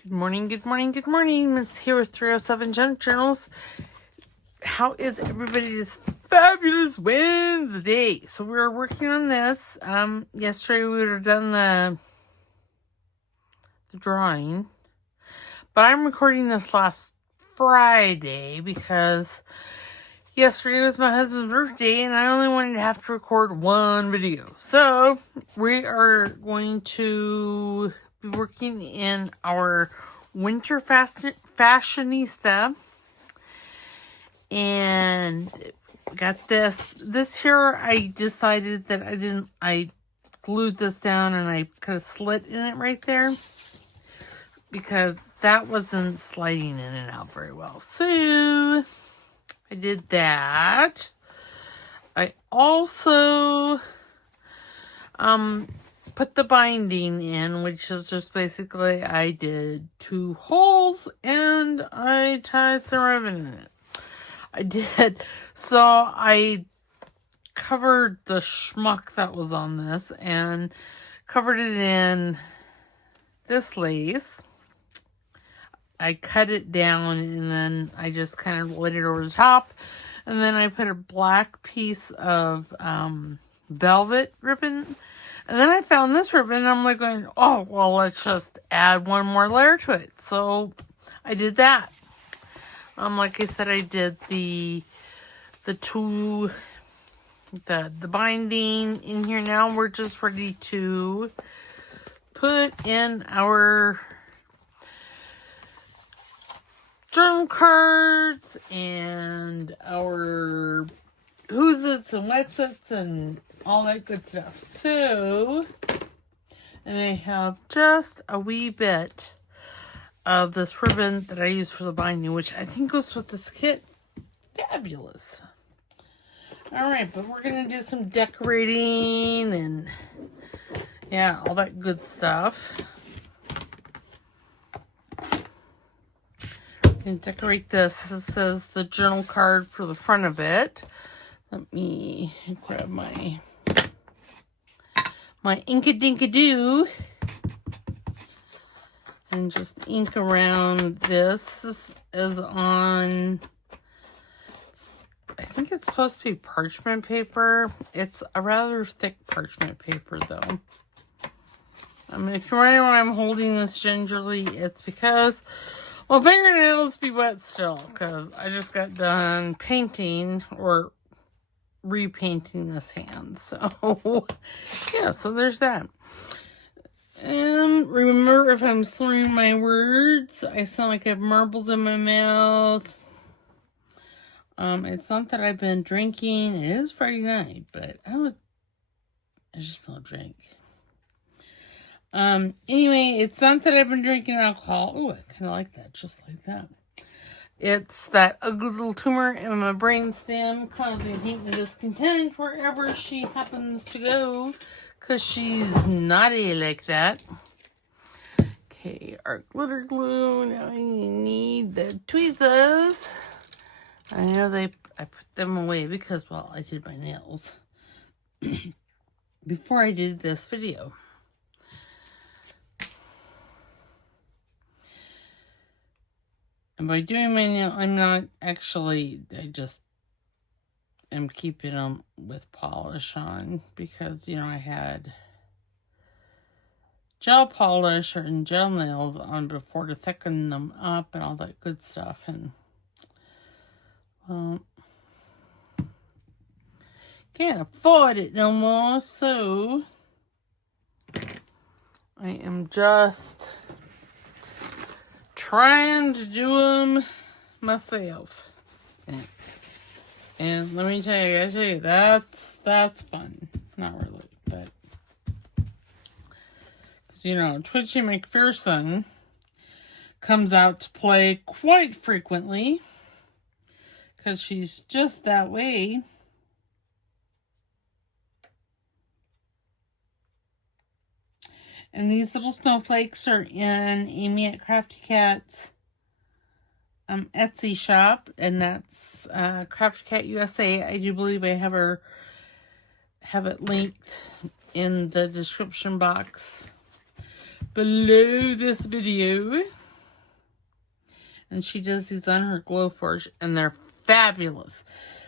Good morning, good morning, good morning. It's here with 307 Junk Journals. How is everybody this fabulous Wednesday? So we were working on this. Yesterday we would have done the drawing. But I'm recording this last Friday because yesterday was my husband's birthday and I only wanted to have to record one video. So we are going to be working in our winter fashionista, and got this here. I decided that I glued this down and I cut a slit in it right there because that wasn't sliding in and out very well. So I did that. I also put the binding in, which is just basically I did 2 holes and I tied some ribbon in it. I did. So I covered the schmuck that was on this and covered it in this lace. I cut it down and then I just kind of laid it over the top. And then I put a black piece of velvet ribbon. And then I found this ribbon and I'm like going, oh, well, let's just add one more layer to it. So I did that. Like I said, I did the binding in here. Now we're just ready to put in our journal cards and our who's its and what's its and all that good stuff. So, and I have just a wee bit of this ribbon that I use for the binding, which I think goes with this kit. Fabulous. Alright, but we're going to do some decorating and, yeah, all that good stuff. And decorate this. This says the journal card for the front of it. Let me grab my Ink-a-Dink-a-Doo and just ink around this. This is on, I think it's supposed to be parchment paper. It's a rather thick parchment paper though. If you're wondering why I'm holding this gingerly, it's because my fingernails be wet still because I just got done painting or repainting this hand. So, yeah, so there's that. And remember, if I'm slurring my words, I sound like I have marbles in my mouth. It's not that I've been drinking. It is Friday night, but I just don't drink. Anyway, it's not that I've been drinking alcohol. Oh, I kind of like that, just like that. It's that ugly little tumor in my brainstem causing heat and discontent wherever she happens to go, because she's naughty like that. Okay, our glitter glue. Now I need the tweezers. I know I put them away because, well, I did my nails before I did this video. And by doing my nail, I'm not actually, I just am keeping them with polish on because, you know, I had gel polish and gel nails on before to thicken them up and all that good stuff. And can't afford it no more, so I am just trying to do them myself. And let me tell you, that's fun. Not really, but because, you know, Twitchy McPherson comes out to play quite frequently because she's just that way. And these little snowflakes are in Amy at Crafty Cat's Etsy shop, and that's Crafty Cat USA. I do believe I have it linked in the description box below this video. And she does these on her Glowforge, and they're fabulous.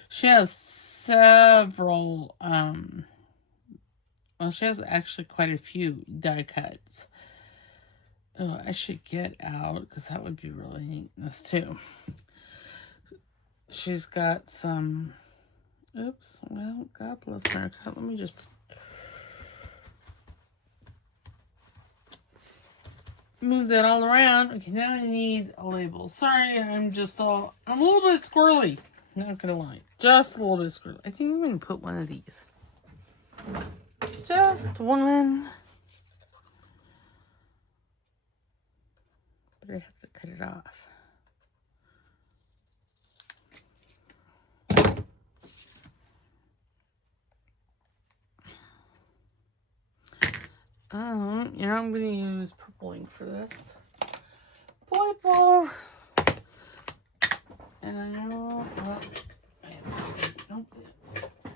She has several, well, she has actually quite a few die cuts. Oh, I should get out, because that would be really neatness, too. She's got some, oops, well, God bless America. Let me just move that all around. Okay, now I need a label. Sorry, I'm a little bit squirrely. Not gonna lie. Just a little bit squirrely. I think I'm gonna put one of these. Just one. But I have to cut it off. You know, I'm gonna use purple ink for this. Purple. And I know, nope,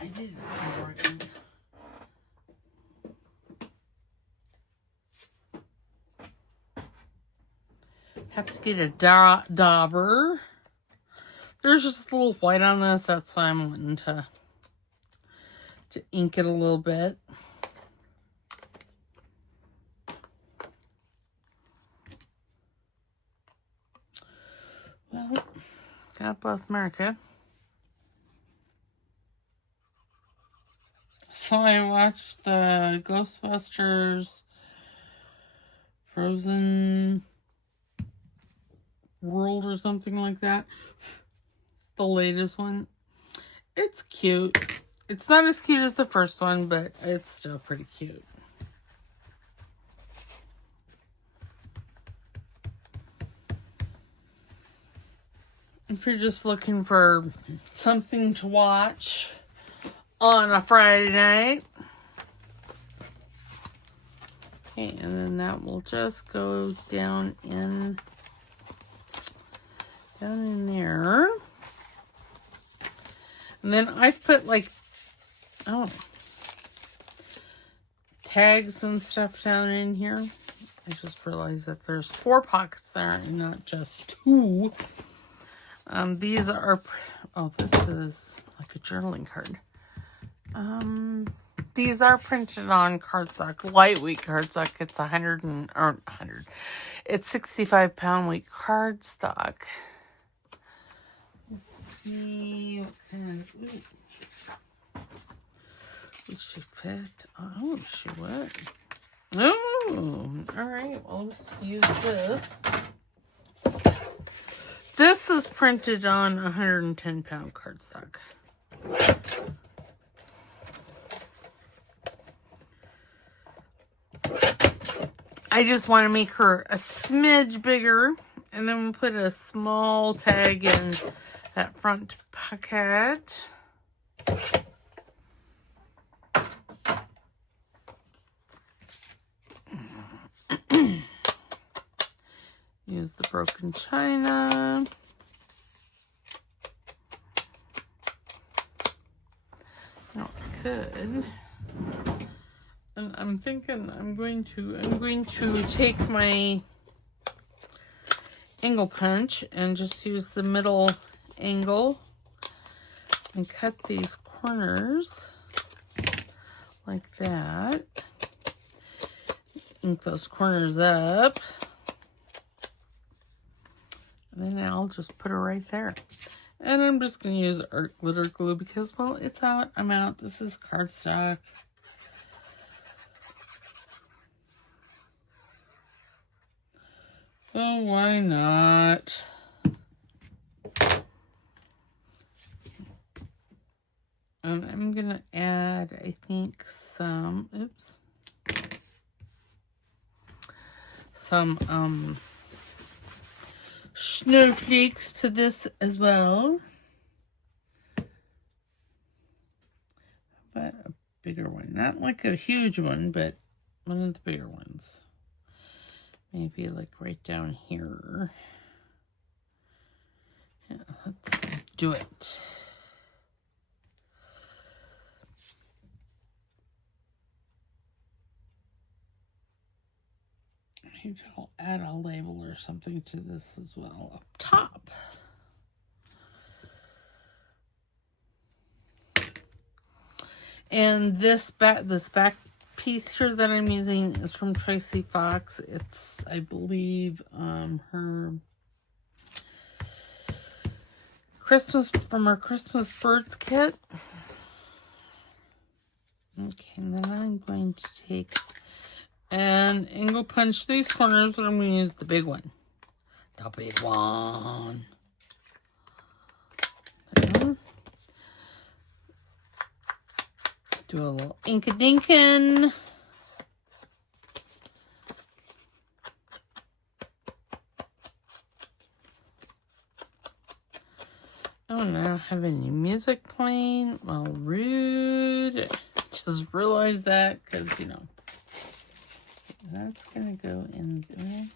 I didn't. Have to get a dauber. There's just a little white on this. That's why I'm wanting to ink it a little bit. Well, God bless America. So I watched the Ghostbusters Frozen World or something like that. The latest one. It's cute. It's not as cute as the first one, but it's still pretty cute. If you're just looking for something to watch on a Friday night. Okay, and then that will just go down in there. And then I've put like, tags and stuff down in here. I just realized that there's 4 pockets there and not just 2. These are, this is like a journaling card. These are printed on cardstock, lightweight cardstock. It's 100. It's 65 pound weight cardstock. Let's see what kind of, would she fit? Oh, she would. Oh, all right. Well, let's use this. This is printed on 110 pound cardstock. I just want to make her a smidge bigger, and then we'll put a small tag in that front pocket. Use the broken china. No, I could. And I'm thinking I'm going to take my angle punch and just use the middle angle and cut these corners like that. Ink those corners up. And then I'll just put her right there. And I'm just going to use art glitter glue because, well, it's out. I'm out. This is cardstock. So why not? And I'm going to add, I think, some snowflakes to this as well. But a bigger one. Not like a huge one, but one of the bigger ones. Maybe like right down here. Yeah, let's do it. Maybe I'll add a label or something to this as well up top. And this back piece here that I'm using is from Tracie Fox. It's, I believe, her Christmas birds kit. Okay, and then I'm going to take and angle punch these corners, but I'm going to use the big one. The big one. Do a little ink-a-dinkin'. Oh, and I don't have any music playing. Well, rude. Just realized that because, you know, that's going to go in there.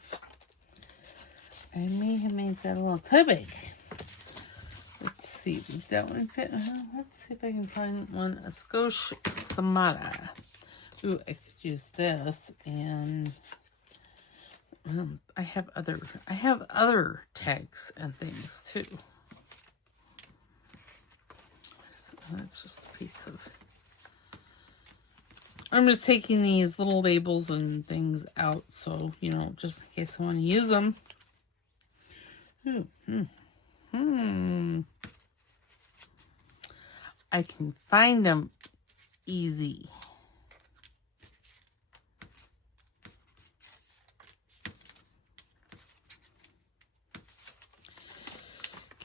I may have made that a little too big. Let's see. Does that one fit? Let's see if I can find one. A Skosh Samara. Ooh, I could use this. And I have other tags and things too. That's just a piece of... I'm just taking these little labels and things out, so, you know, just in case I want to use them. I can find them easy.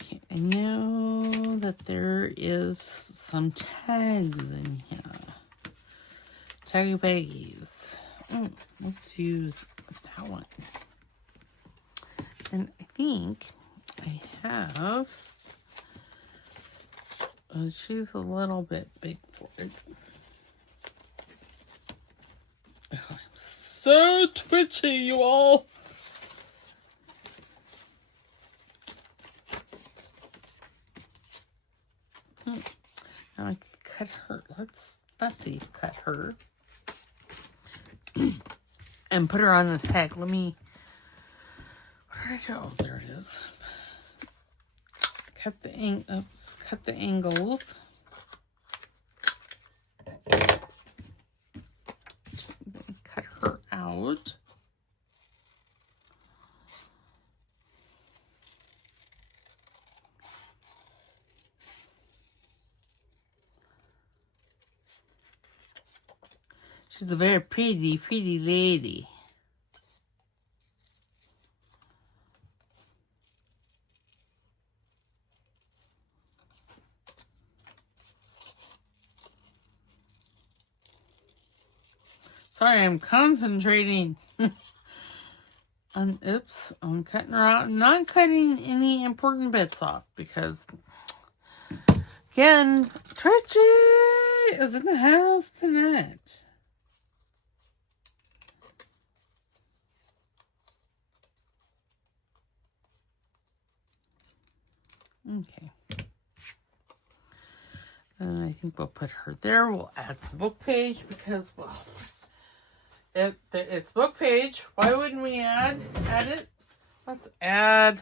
Okay, I know that there is some tags in here. Taggy baggies. Let's use that one. And I think I have... she's a little bit big for it. Oh, I'm so twitchy, you all. Now I can cut her. Let's fussy cut her. And put her on this tag. Let me... Where did it go? Oh, there it is. Cut the angles. Then cut her out. She's a very pretty, pretty lady. Sorry, I'm concentrating on, oops, I'm cutting her out. I'm not cutting any important bits off because, again, Tracie is in the house tonight. Okay. And I think we'll put her there. We'll add some book page because, well, it's book page. Why wouldn't we add it? Let's add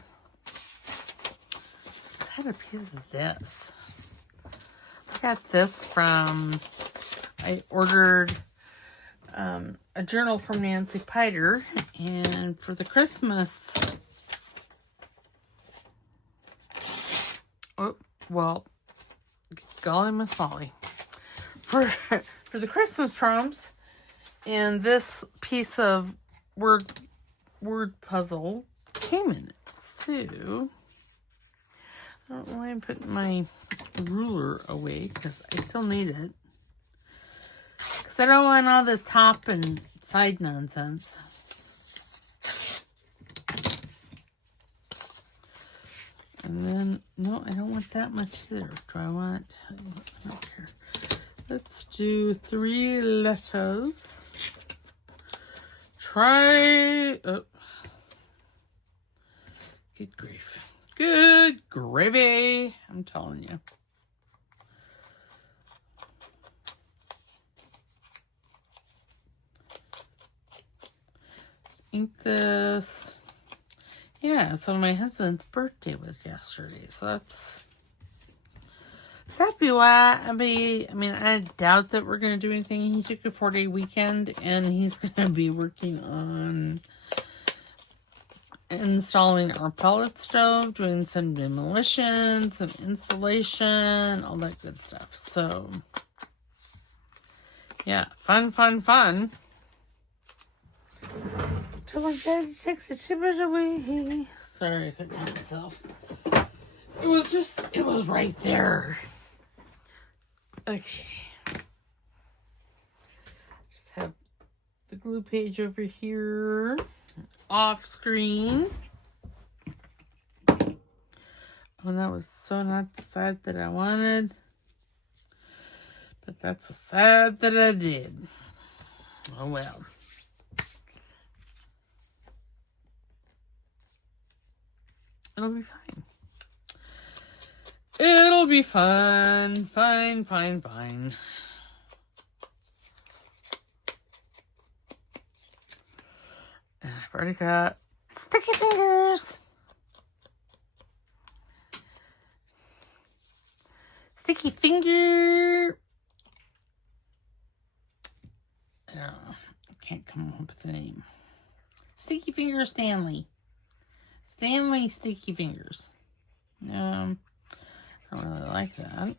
a piece of this. I got this from, I ordered a journal from Nancy Piter, and for the Christmas, oh, well, golly Miss Molly, for the Christmas prompts, and this piece of word puzzle came in it too. I don't know why I'm putting my ruler away because I still need it. Because I don't want all this top and side nonsense. And then, no, I don't want that much either. Do I want, I don't care. Let's do 3 letters. Try, oh. Good grief. Good gravy. I'm telling you. ink this. Yeah, so my husband's birthday was yesterday, so that'd be why. I mean, I doubt that we're going to do anything. He took a 4-day weekend, and he's going to be working on installing our pellet stove, doing some demolition, some installation, all that good stuff. So, yeah, fun. Till my daddy takes the chippers away. Sorry, I couldn't help myself. It was right there. Okay. Just have the glue page over here. Off screen. Oh, that was so not the side that I wanted. But that's the side that I did. Oh well. It'll be fine. It'll be fun. Fine. And I've already got sticky fingers. Sticky finger. I can't come up with a name. Sticky Finger Stanley. Stanley Sticky Fingers. I don't really like that.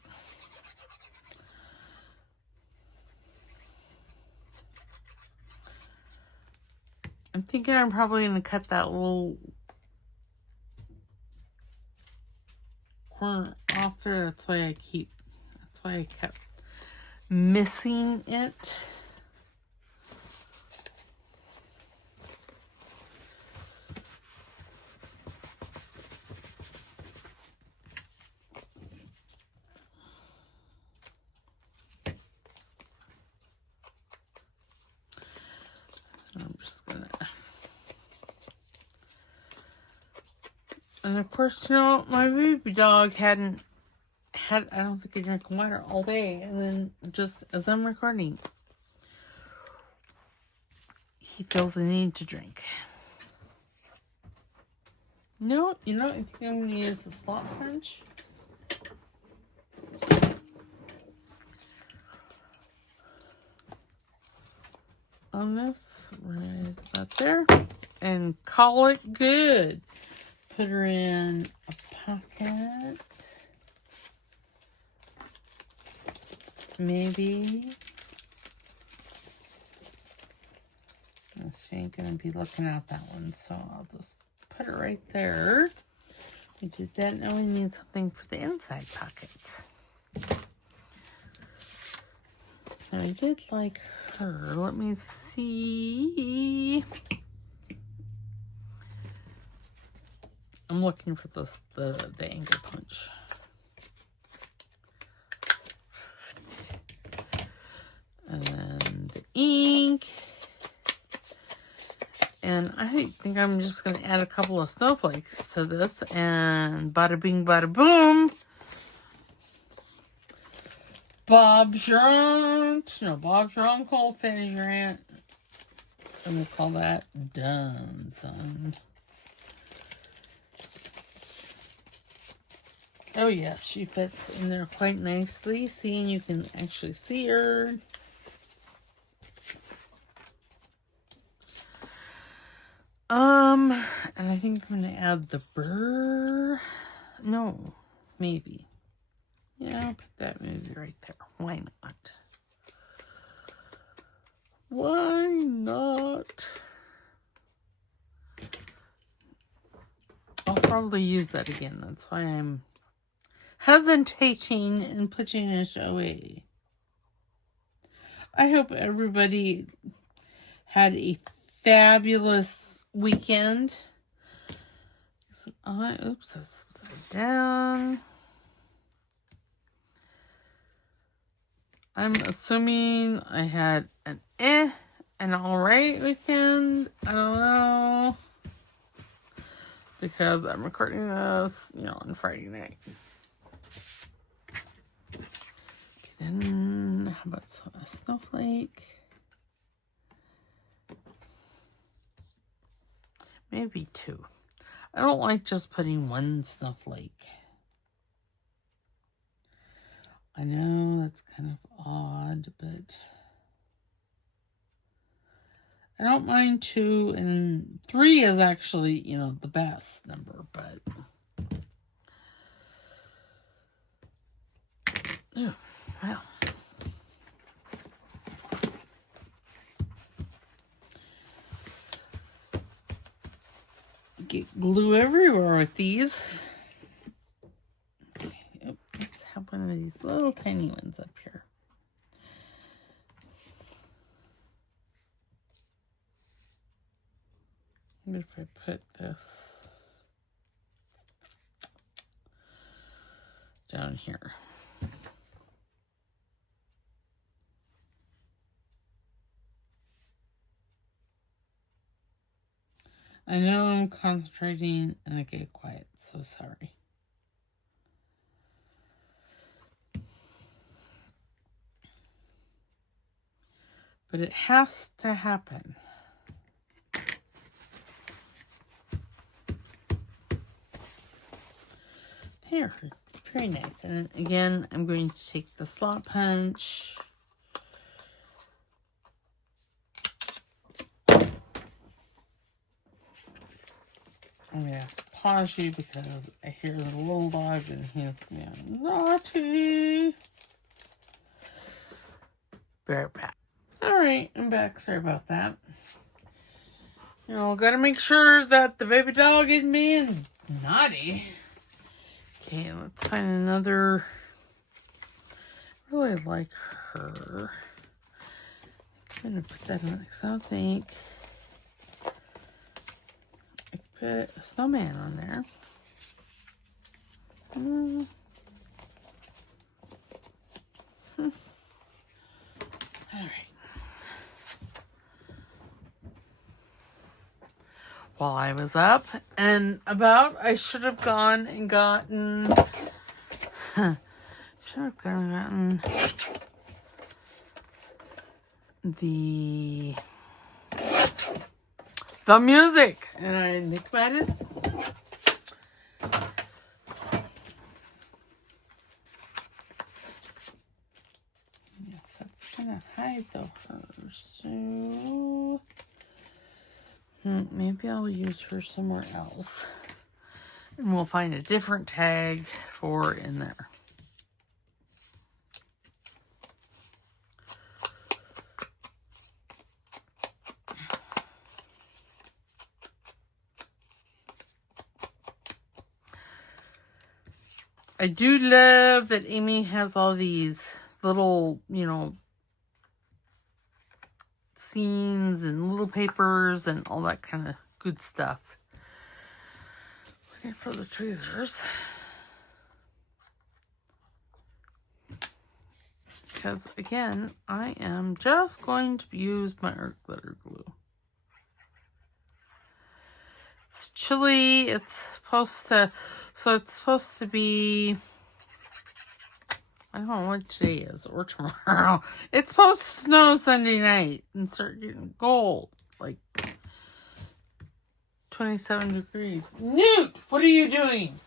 I'm thinking I'm probably going to cut that little corner off there. That's why I kept missing it. I'm just gonna, and of course, my baby dog I don't think he drank water all day, and then just as I'm recording, he feels the need to drink. No, I think I'm gonna use the slot punch. On this, right about there, and call it good. Put her in a pocket. Maybe. She ain't gonna be looking at that one, so I'll just put it right there. We did that. Now we need something for the inside pockets. Now I did like her. Let me see. I'm looking for the angle punch. And then the ink. And I think I'm just going to add a couple of snowflakes to this. And bada bing, bada boom. Bob's your aunt. No, Bob's your uncle. Fanny's your aunt. And we'll call that done, son. Oh, yes, she fits in there quite nicely. See, and you can actually see her. And I think I'm going to add the burr. No, maybe. Yeah, I'll put that maybe right there. Why not? Why not? I'll probably use that again. That's why I'm hesitating and putting it away. I hope everybody had a fabulous weekend. Oops, that's upside down. I'm assuming I had an alright weekend. I don't know. Because I'm recording this, on Friday night. Okay, then, how about a snowflake? maybe 2. I don't like just putting one snowflake. I know that's kind of odd, but I don't mind 2, and 3 is actually, you know, the best number, but oh, well. Get glue everywhere with these. Okay, oh, let's have one of these little tiny ones up here. What if I put this down here? I know I'm concentrating and I get quiet, so sorry. But it has to happen. There, very nice. And again, I'm going to take the slot punch. I'm going to pause you because I hear the little dog and he's being naughty. Be right back. Alright, I'm back. Sorry about that. You know, gotta make sure that the baby dog isn't being naughty. Okay, let's find another. I really like her. I'm gonna put that on because I don't think I could put a snowman on there. Alright. While I was up and about, I should have gone and gotten the music, and I didn't think about it. Yes, that's gonna hide the her, so maybe I'll use her somewhere else, and we'll find a different tag for in there. I do love that Amy has all these little, you know, scenes and little papers and all that kind of good stuff. Looking for the tweezers. Because, again, I am just going to use my art glitter glue. It's chilly. It's supposed to... So it's supposed to be, I don't know what today is, or tomorrow. It's supposed to snow Sunday night and start getting cold, like 27 degrees. Newt, what are you doing?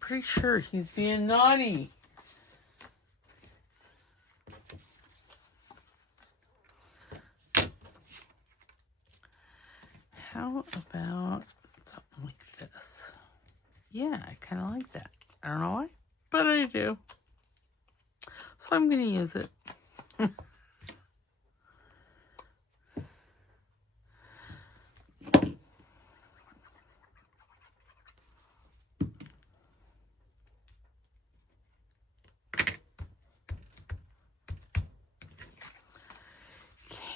Pretty sure he's being naughty. How about something like this? Yeah, I kind of like that. I don't know why, but I do. So I'm going to use it.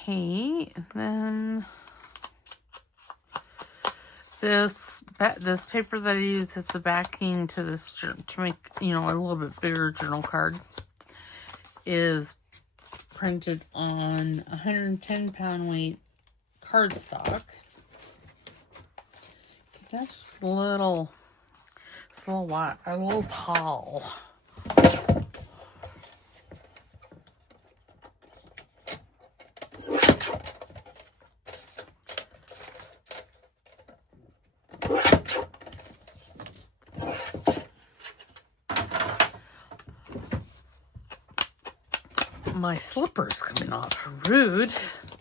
Okay, and then this paper that I use as the backing to this to make, you know, a little bit bigger journal card is printed on 110-pound weight cardstock. That's just a little tall. my slippers coming off. Rude.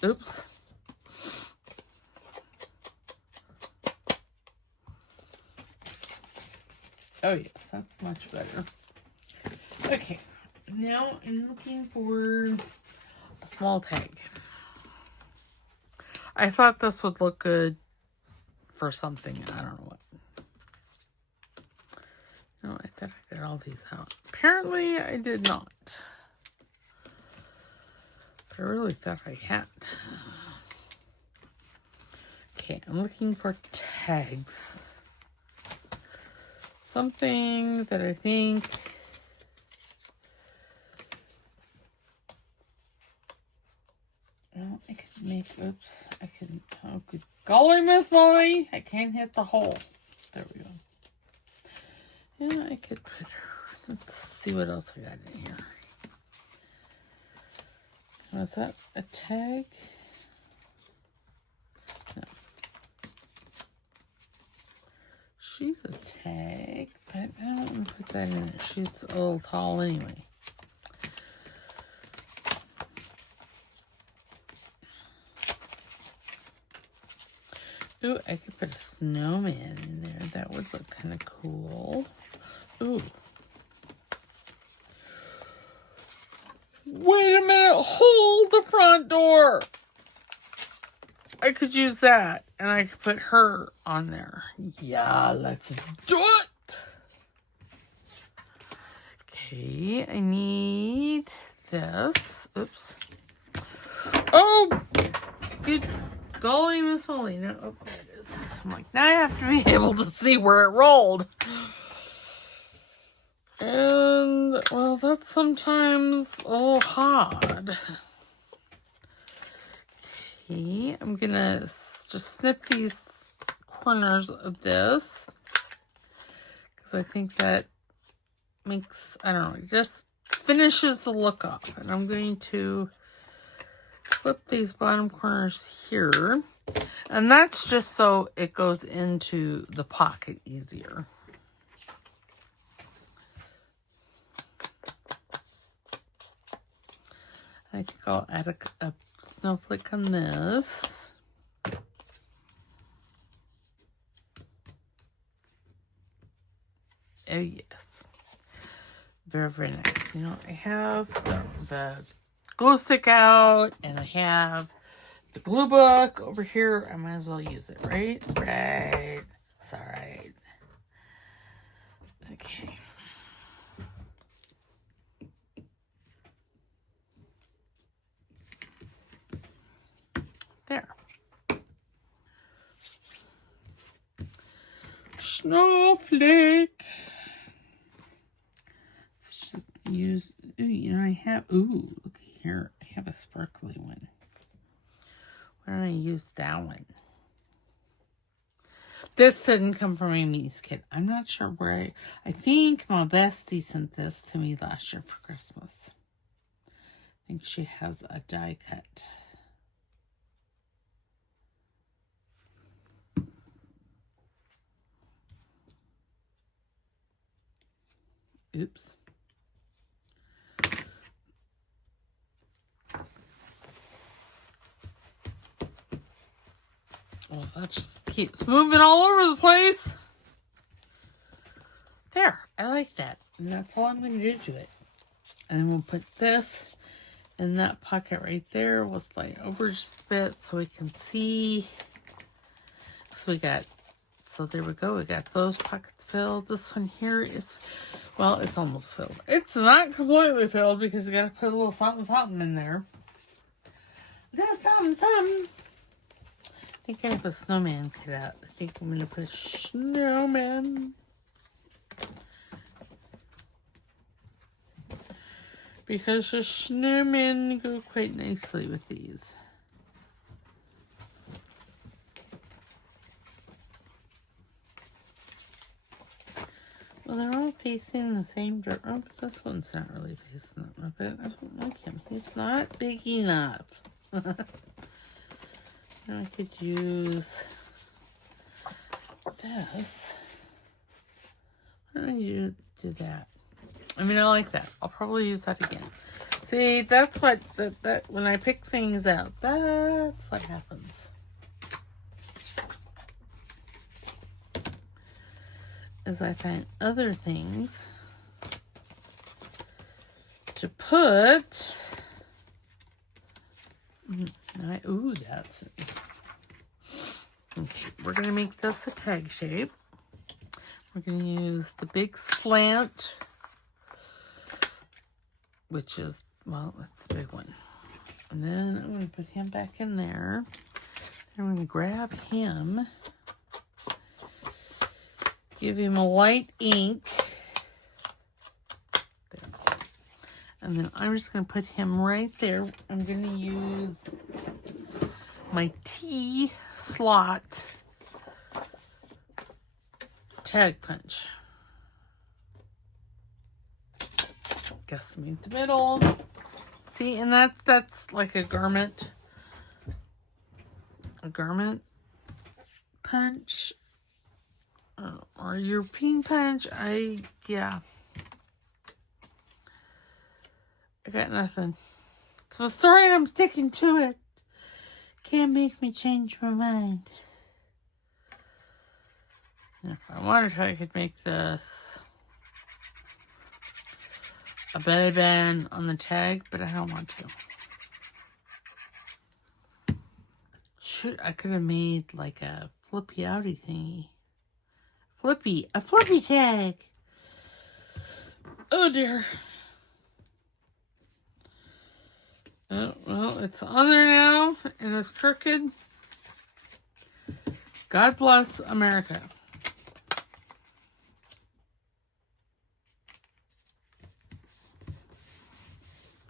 Oops. Oh yes, that's much better. Okay, now I'm looking for a small tag. I thought this would look good for something. I don't know what. No, I thought I got all these out. Apparently, I did not. I really thought I had. Okay, I'm looking for tags. Something that I think well, I could make, oops, I can, oh good golly, Miss Molly, I can't hit the hole. There we go. Yeah, I could put her, let's see what else I got in here. Was that a tag? No. She's a tag, but I don't want to put that in it. She's a little tall anyway. Ooh, I could put a snowman in there. That would look kind of cool. Ooh. Wait a minute. Hold the front door. I could use that. And I could put her on there. Yeah, let's do it. Okay, I need this. Oops. Oh, good golly, Miss Molly. No, oh, there it is. I'm like, now I have to be able to see where it rolled. And, well, that's sometimes a little hard. Okay, I'm gonna just snip these corners of this. Because I think that makes, I don't know, it just finishes the look off. And I'm going to flip these bottom corners here. And that's just so it goes into the pocket easier. I think I'll add a snowflake on this. Oh yes. Very, very nice. You know, I have the glue stick out and I have the glue book over here. I might as well use it, right? Right. It's all right. Okay. There. Snowflake. Let's just use, ooh, you know, I have, ooh, look here. I have a sparkly one. Why don't I use that one? This didn't come from Amy's kit. I'm not sure where I think my bestie sent this to me last year for Christmas. I think she has a die cut. Oops. Oh, that just keeps moving all over the place. There, I like that. And that's all I'm going to do to it. And then we'll put this in that pocket right there. We'll slide over just a bit so we can see. So we got, so there we go. We got those pockets filled. This one here is, well, it's almost filled. It's not completely filled because you got to put a little something, something in there. There's something, something. I think I have a snowman cut out. I think I'm going to put a snowman. Because the snowmen go quite nicely with these. Well, they're all facing the same direction. Oh, but this one's not really facing that way, but I don't like him. He's not big enough. I could use this. Why don't you do that? I mean, I like that. I'll probably use that again. See, that's what, that when I pick things out, that's what happens. As I find other things to put. Ooh, that's nice. Okay, we're going to make this a tag shape. We're going to use the big slant, which is, well, that's the big one. And then I'm going to put him back in there. I'm going to grab him, give him a light ink. There. And then I'm just going to put him right there. I'm going to use my T slot tag punch. Guesstimate the middle. See, and that's like a garment punch, or European punch. Yeah. I got nothing. It's my story and I'm sticking to it. Can't make me change my mind. If I wanted to, I could make this a belly band on the tag, but I don't want to. Shoot, I could have made like a flippy outy thingy. A flippy tag. Oh dear. Oh, well, it's on there now, and it's crooked. God bless America.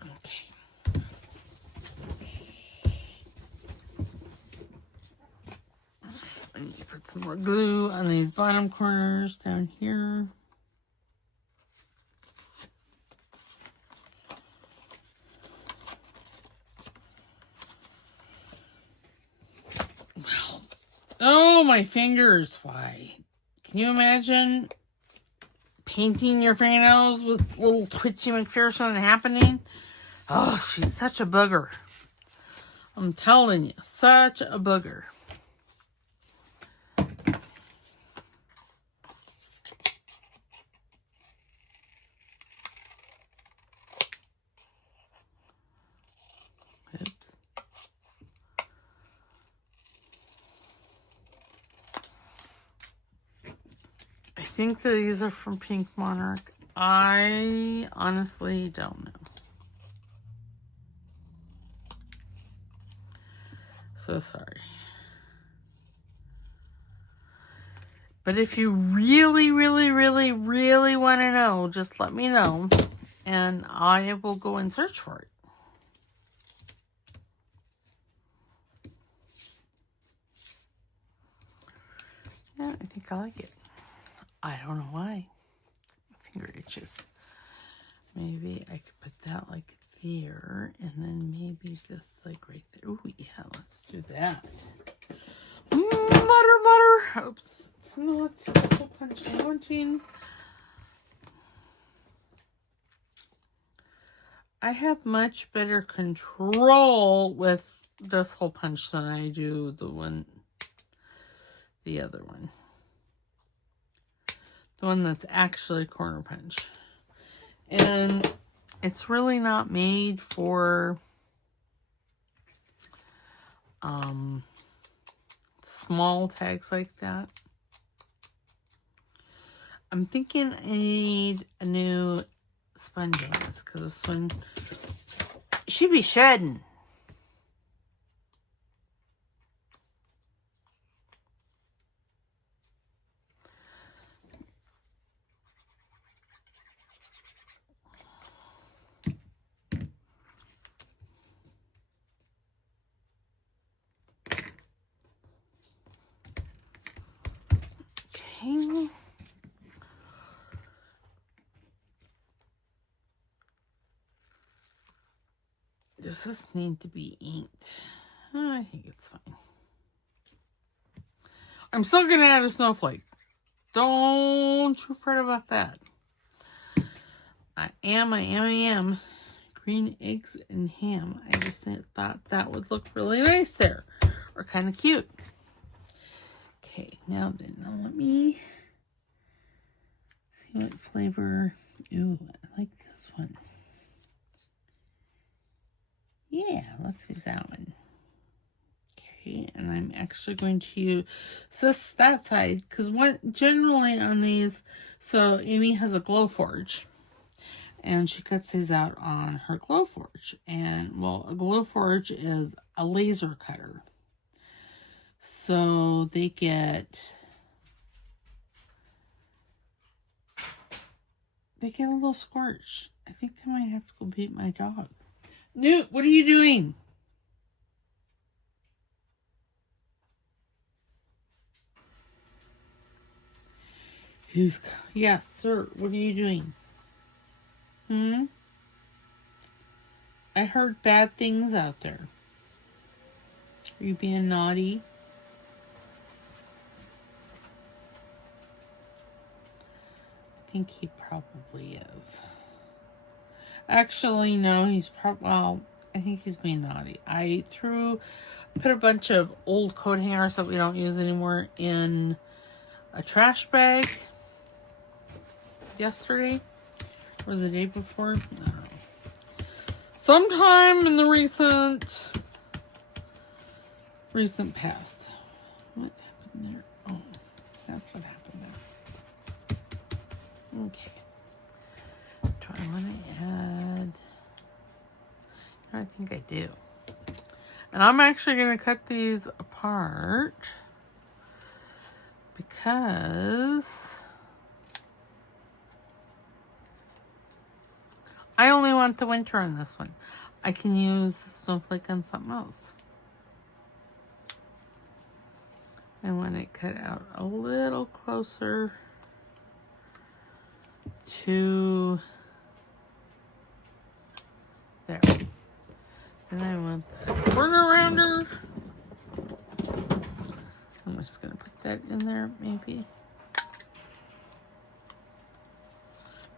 Okay. I need to put some more glue on these bottom corners down here. Oh, my fingers. Why? Can you imagine painting your fingernails with little twitchy McPherson happening? Oh, she's such a booger. I'm telling you, such a booger. Oops. I think that these are from Pink Monarch. I honestly don't know. So sorry. But if you really, really, really, really want to know, just let me know. And I will go and search for it. Yeah, I think I like it. I don't know why. My finger itches. Maybe I could put that like there, and then maybe this like right there. Oh yeah, let's do that. Mutter. Oops, it's not the hole punch I'm wanting. I have much better control with this hole punch than I do the other one. The one that's actually corner punch. And it's really not made for small tags like that. I'm thinking I need a new sponge on this, because this one should be shedding. Okay. Does this need to be inked? I think it's fine. I'm still going to add a snowflake. Don't you fret about that. I am green eggs and ham. I just thought that would look really nice there, or kind of cute. Okay, now let me see what flavor. Ooh, I like this one. Yeah, let's use that one. Okay, and I'm actually going to use that side, because generally on these, so Amy has a Glowforge, and she cuts these out on her Glowforge. And, well, a Glowforge is a laser cutter. So they get a little scorched. I think I might have to go beat my dog. Newt, what are you doing? Yes, sir. What are you doing? I heard bad things out there. Are you being naughty? I think he probably is. Actually, no, he's well, I think he's being naughty. I put a bunch of old coat hangers that we don't use anymore in a trash bag yesterday or the day before. I don't know. Sometime in the recent past. What happened there? Oh, that's what happened there. Okay. Do I want to add? I think I do. And I'm actually going to cut these apart because I only want the winter on this one. I can use the snowflake on something else. I want it cut out a little closer to there. And I want the corner rounder. I'm just going to put that in there, maybe.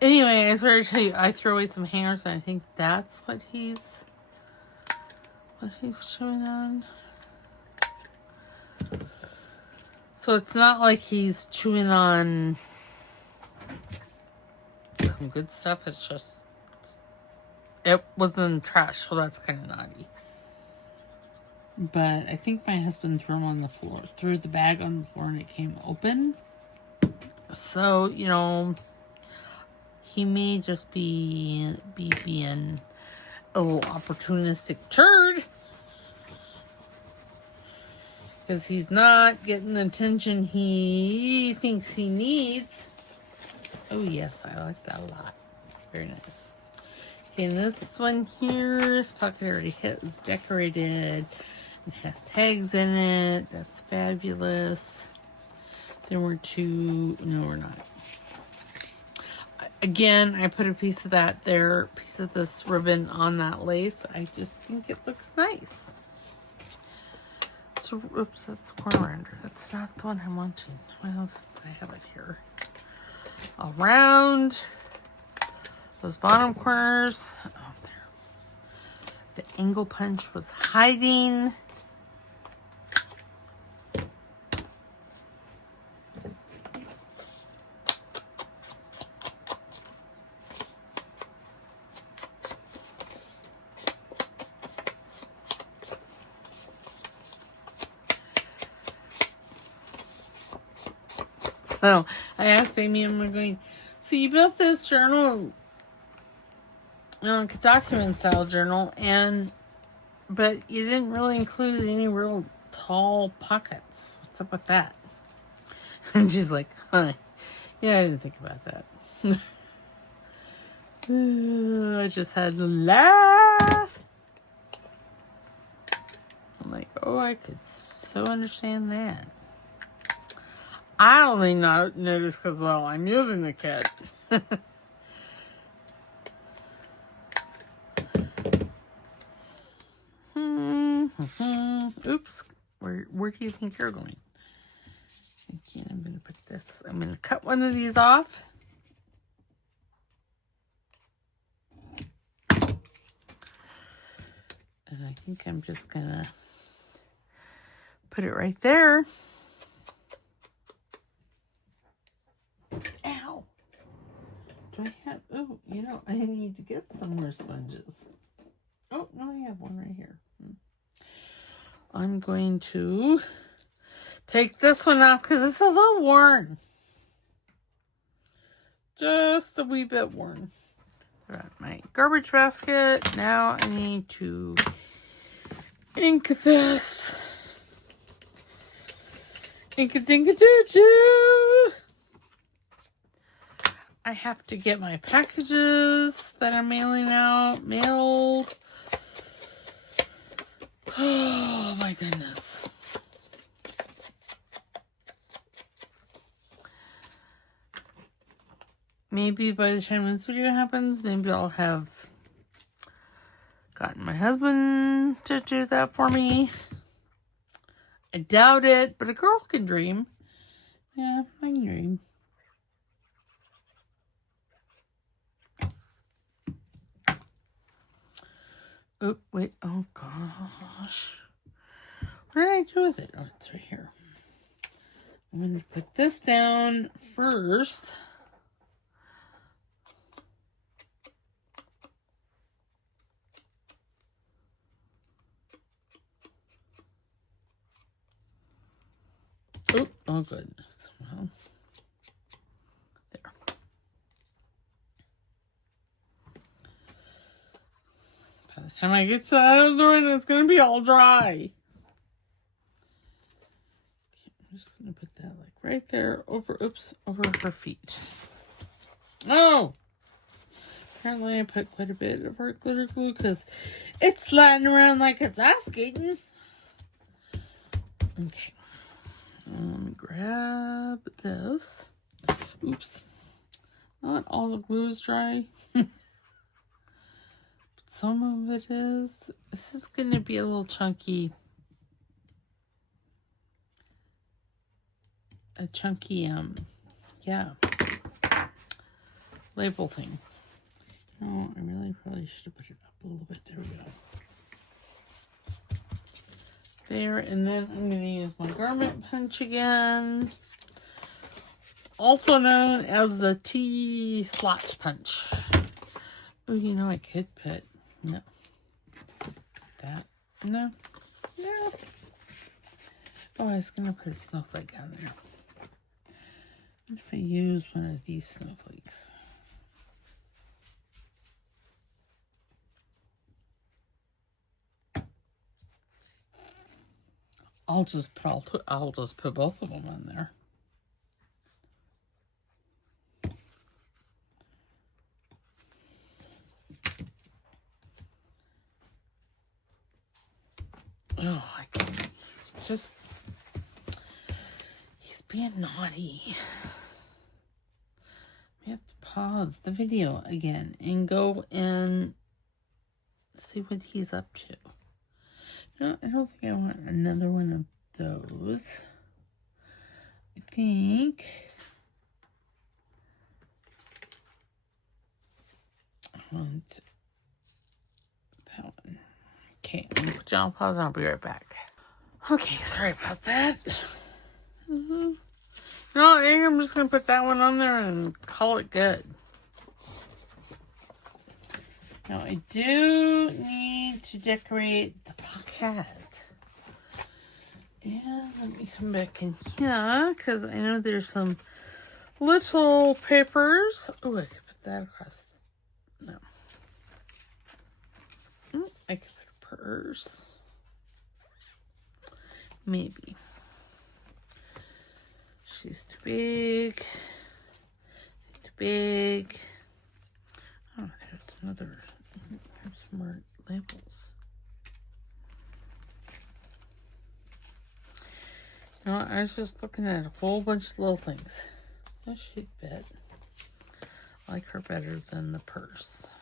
Anyway, I started to tell you, I threw away some hangers, and I think that's what he's chewing on. So it's not like he's chewing on some good stuff. It's just, it was in the trash, so that's kind of naughty. But I think my husband threw them on the floor, threw the bag on the floor, and it came open. So, you know, he may just be being a little opportunistic turd. Because he's not getting the attention he thinks he needs. Oh, yes, I like that a lot. Very nice. Okay, and this one here, this pocket already is decorated. It has tags in it. That's fabulous. Then we're no, we're not. Again, I put a piece of piece of this ribbon on that lace. I just think it looks nice. So, oops, that's corner rounder. That's not the one I wanted. Well, since I have it here. Around those bottom corners. Oh, there. The angle punch was hiding. So I asked Amy, I'm going, so you built this journal, document style journal, but you didn't really include any real tall pockets. What's up with that? And she's like, huh, yeah, I didn't think about that. I just had to laugh. I'm like, oh, I could so understand that. I only notice because, well, I'm using the kit. Oops. Where do you think you're going? Okay, I'm going to put this. I'm going to cut one of these off. And I think I'm just gonna put it right there. Ow! Do I have, oh, you know, I need to get some more sponges. Oh, no, I have one right here. I'm going to take this one off because it's a little worn. Just a wee bit worn. Got my garbage basket. Now I need to ink this. Ink-a-dink-a-doo-doo. I have to get my packages that I'm mailing out mailed. Oh my goodness. Maybe by the time this video happens, maybe I'll have gotten my husband to do that for me. I doubt it, but a girl can dream. Yeah, I can dream. Oh, wait. Oh, gosh. What did I do with it? Oh, it's right here. I'm going to put this down first. Oh, goodness. Well, there. By the time I get to the other one, it's going to be all dry. Okay, I'm just going to put that like right there over her feet. Oh! Apparently I put quite a bit of our glitter glue because it's sliding around like it's ice skating. Okay. Grab this. Oops. Not all the glue is dry. But some of it is. This is going to be a little chunky. A chunky, yeah. Label thing. Oh, I really probably should have put it up a little bit. There we go. There, and then I'm going to use my garment punch again. Also known as the T-slot punch. Oh, you know, I could put, no. That, no. No. Oh, I was going to put a snowflake on there. What if I use one of these snowflakes? I'll just put both of them on there. Oh, he's being naughty. We have to pause the video again and go and see what he's up to. No, I don't think I want another one of those. I think I want that one. Okay, I'm gonna put you on pause and I'll be right back. Okay, sorry about that. No, I think I'm just gonna put that one on there and call it good. Now I do need to decorate the pocket. And let me come back in here because I know there's some little papers. Oh, I could put that across. No. I could put a purse. Maybe. She's too big. She's too big. Oh, there's another. There's some more labels. No, I was just looking at a whole bunch of little things. Oh, she'd fit. I like her better than the purse.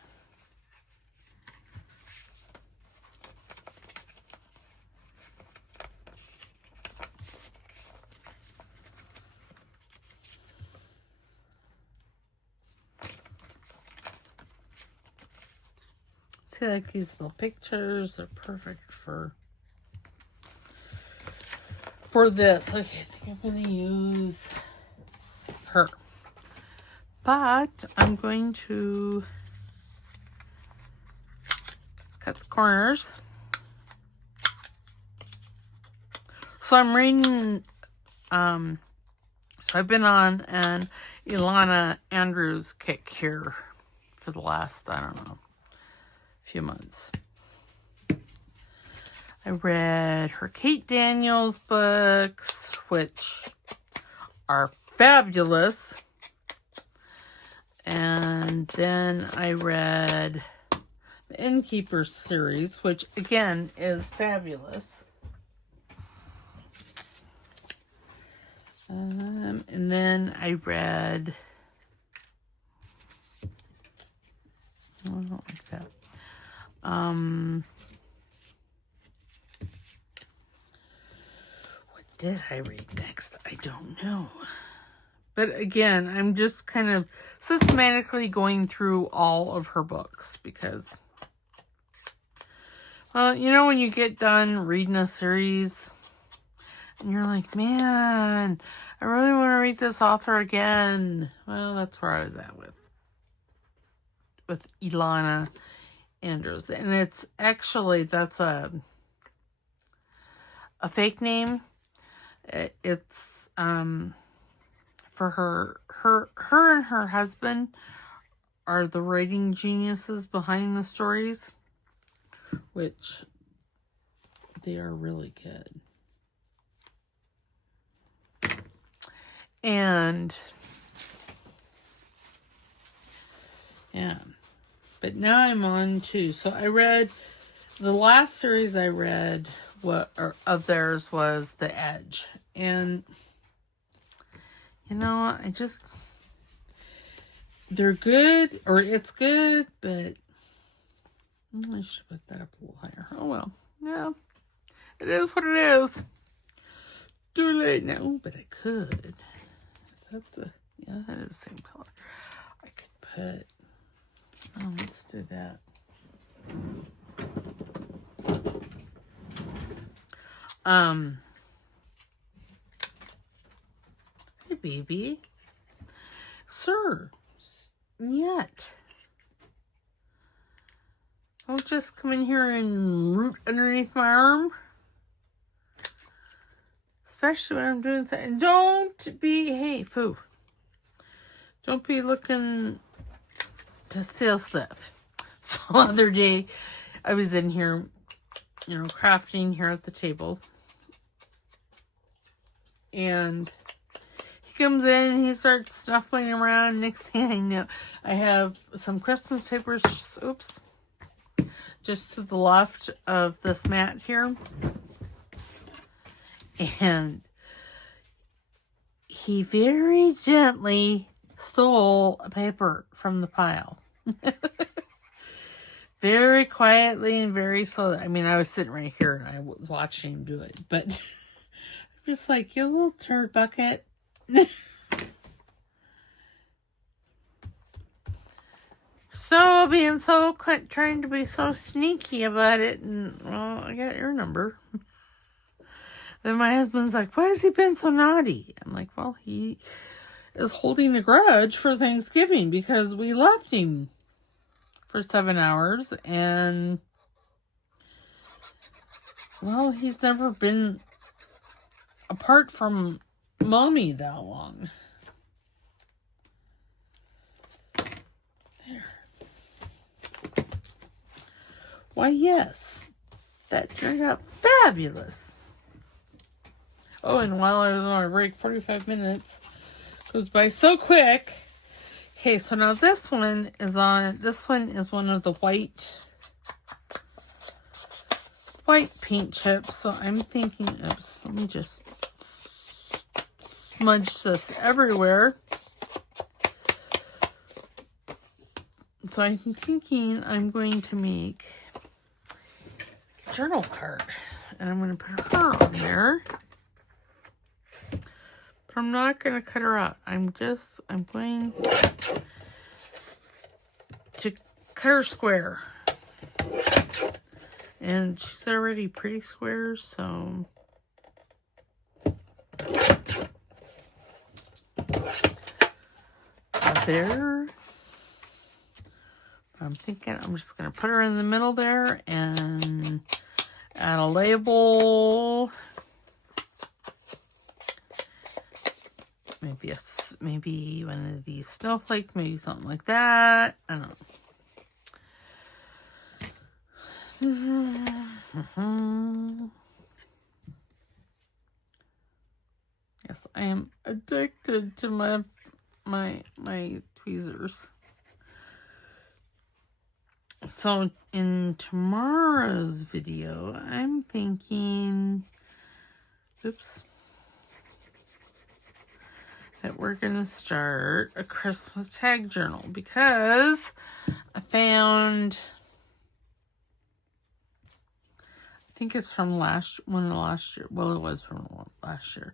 see, like these little pictures. They're perfect for this. Okay, I think I'm going to use her. But I'm going to cut the corners. So I'm reading, so I've been on an Ilana Andrews kick here for the last, I don't know, few months. I read her Kate Daniels books, which are fabulous. And then I read the Innkeeper series, which again is fabulous. And then I read, I don't like that. What did I read next? I don't know. But again, I'm just kind of systematically going through all of her books because, well, you know, when you get done reading a series and you're like, man, I really want to read this author again. Well, that's where I was at with Ilana Andrews. And it's actually, that's a fake name. It's, for her and her husband are the writing geniuses behind the stories, which they are really good. And yeah, but now I'm on to, so I read, the last series I read of theirs was The Edge. And you know, they're good, or it's good, but I should put that up a little higher. Oh well, yeah, it is what it is. Too late now, but I could. Is that yeah, that is the same color. I could put, let's do that. Hey, baby. Sir, yet. Don't just come in here and root underneath my arm. Especially when I'm doing that. And don't be, hey, foo. Don't be looking to steal stuff. So other day, I was in here, you know, crafting here at the table. And he comes in and he starts snuffling around. Next thing I know, I have some Christmas papers, oops, just to the left of this mat here. And he very gently stole a paper from the pile. Very quietly and very slowly. I mean, I was sitting right here and I was watching him do it. But I'm just like, you little turd bucket. So being so trying to be so sneaky about it. And, well, I got your number. Then my husband's like, why has he been so naughty? I'm like, well, he is holding a grudge for Thanksgiving because we left him for 7 hours. And, well, he's never been apart from mommy that long. There. Why, yes, that turned out fabulous. Oh, and while I was on a break, 45 minutes goes by so quick. Okay, so now this one is one of the white paint chips. So I'm thinking, oops, let me just smudge this everywhere. So I'm thinking I'm going to make a journal card. And I'm going to put her on there. But I'm not going to cut her out. I'm going to cut her square. And she's already pretty square, so there. I'm thinking I'm just going to put her in the middle there and add a label. Maybe one of these snowflakes, maybe something like that. I don't know. Yes, I am addicted to my tweezers. So in tomorrow's video, I'm thinking, that we're going to start a Christmas tag journal because I found, I think it's from last year. Well, it was from last year.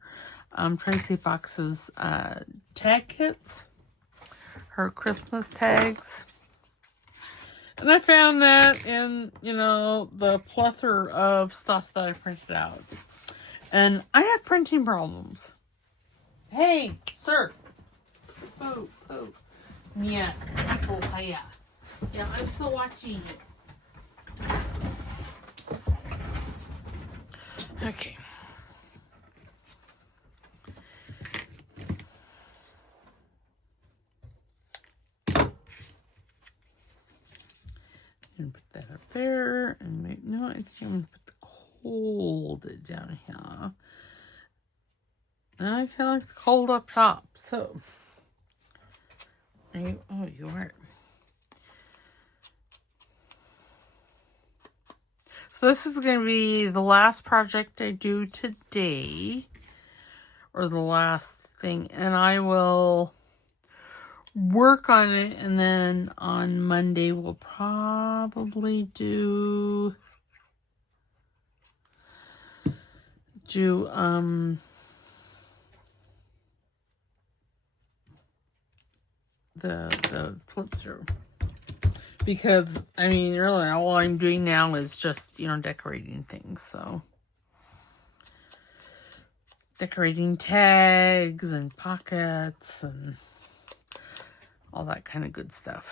Tracie Fox's tag kits, her Christmas tags. And I found that in, the plethora of stuff that I printed out. And I had printing problems. Hey, sir. Oh. Yeah, people, hiya. Yeah, I'm still watching you. Okay. And put that up there. And I think I'm going to put the cold down here. And I feel like the cold up top. So, you are. So this is going to be the last project I do today. Or the last thing. And I will work on it. And then on Monday we'll probably do the flip through, because really all I'm doing now is just decorating things. So decorating tags and pockets and all that kind of good stuff.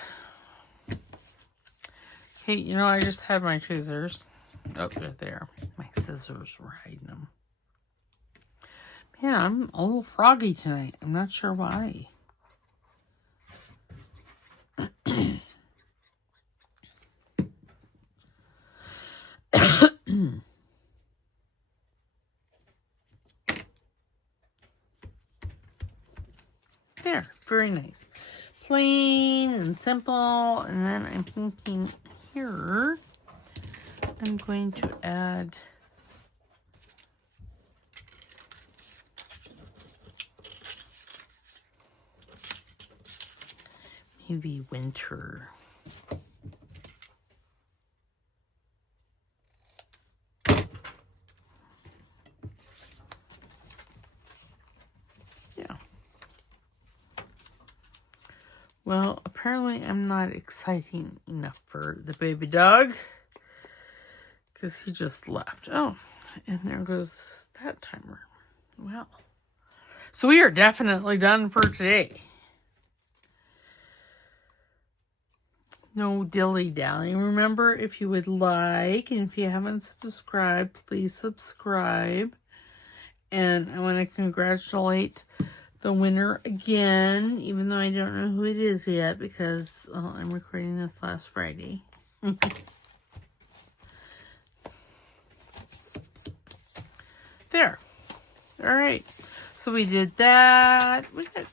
Hey, I just had my tweezers. Oh, they're there. My scissors were hiding them. Man, I'm a little froggy tonight. I'm not sure why. There, very nice. Plain and simple. And then I'm thinking here, I'm going to add maybe winter. Yeah. Well, apparently I'm not exciting enough for the baby dog because he just left. Oh, and there goes that timer. Well, so we are definitely done for today. No dilly-dally. Remember, if you would like, and if you haven't subscribed, please subscribe. And I want to congratulate the winner again, even though I don't know who it is yet, because I'm recording this last Friday. There. All right. So we did that. We got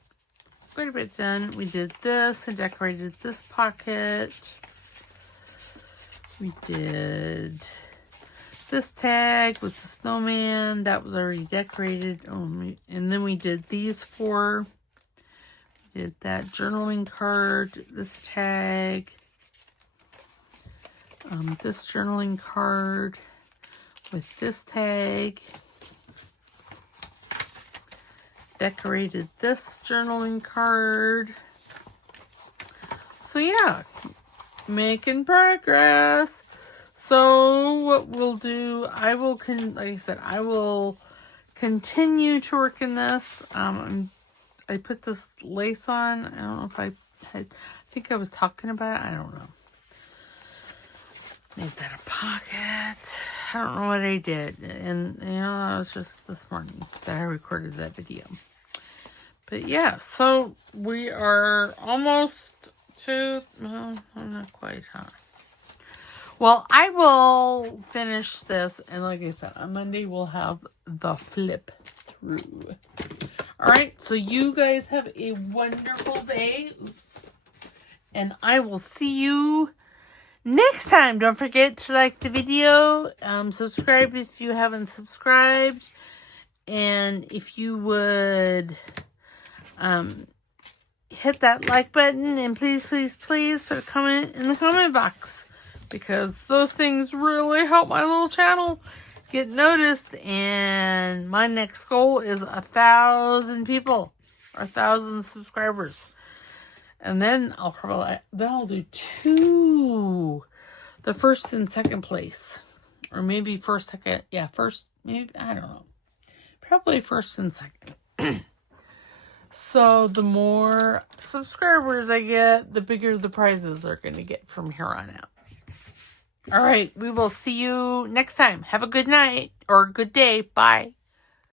quite a bit done. We did this and decorated this pocket. We did this tag with the snowman. That was already decorated. Oh, and then we did these four. We did that journaling card, this tag, this journaling card with this tag. Decorated this journaling card. So yeah, making progress. So what we'll do, I will, like I said, I will continue to work in this. I put this lace on. I don't know if I think I was talking about it. I don't know. Made that a pocket. I don't know what I did. And, you know, it was just this morning that I recorded that video. But yeah, so we are almost to, well, I'm not quite, huh? Well, I will finish this. And like I said, on Monday we'll have the flip through. All right, so you guys have a wonderful day. Oops. And I will see you next time. Don't forget to like the video, subscribe if you haven't subscribed, and if you would hit that like button, and please put a comment in the comment box, because those things really help my little channel get noticed. And my next goal is 1,000 people or 1,000 subscribers. And then I'll do 2. The first and second place. Or maybe first, second. Yeah, first, maybe, I don't know. Probably first and second. So the more subscribers I get, the bigger the prizes are going to get from here on out. All right, we will see you next time. Have a good night or good day. Bye.